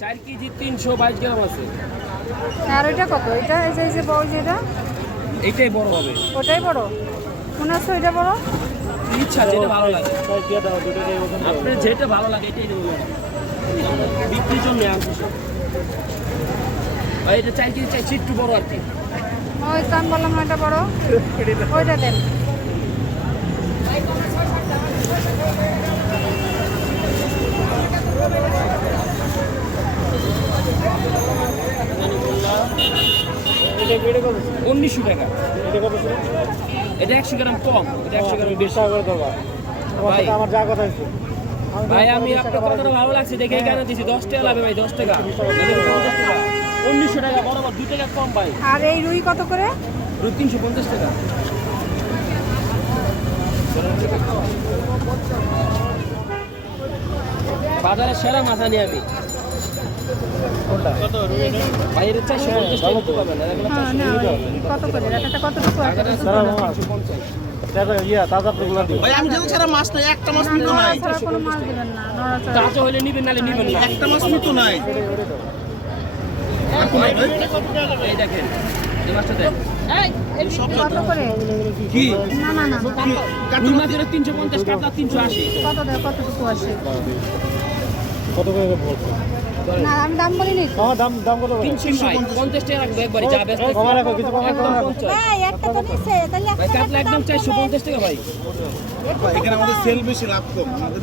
4 KG 322 গ্রাম আছে। আর এটা কত? এটা এই যে বড় যেটা, এইটাই বড় হবে। ওটাই বড় মনে হচ্ছে, ওইটা বড়। ইচ্ছা যেটা ভালো লাগে, আপনার যেটা ভালো লাগে এটাই নেবেন। বিক্রির জন্য আনছি সব। আর এটা 4 কেজি চাইছি একটু বড় আর কি। ওই তো আমি বললাম না এটা বড়, ওইটা দেন। এটা 1900 টাকা। এটা কত ছিল? এটা 100 গ্রাম কম, এটা 100 গ্রাম বেশি। 20 টাকা করে দেবা। ভাই আমার যা কথা আছে। ভাই আমি আপনার কথাটা ভালো লাগছে দেখে এই কারণে দিছি। 10 টাকা লাগবে ভাই, 10 টাকা। 1900 টাকা বরাবর 2 টাকা কম ভাই। আর এই রুই কত করে? রুই 350 টাকা। বাজারে সেরা মাথা নিয়ে আমি। ভাই এর 450 টাকা দিতে পারবেন না, এগুলো হ্যাঁ না, কত করে? এটা কতটুকু আছে? বাজারে আছে 350। টাকা তাজা প্রগুলা দিও। ভাই আমি যেন ছাড়া মাছ নাই, একটা মাছ মিটো নাই, নড়াচড়া কোনো মাছ দিবেন না, নড়াচড়া। তাজা হইলে নিবেন নালে নিবেন না। একটা মাছ মিটো নাই। এই দেখেন এই মাছটা দেন। কত করে? কি না না না, রুই মাছের 350, কাতলা 380। কত দেয়? কতটুকু আছে? কত করে বলছো? না আমি দাম বলিনি তো। আমার দাম কত করে? 350 টাকা রাখবো একবারে, যা ব্যস্ত কমা রাখো, কিছু কমা একদম রাখো। 50। ভাই একটা তো নিছে, তাহলে ভাই কাতলা একদম 450 টাকা ভাই। এখানে আমাদের সেল বেশি, লাভ কম। আমাদের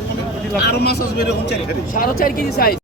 আরো মাছ আসবে এরকম 4 4.5 কেজি সাইজ।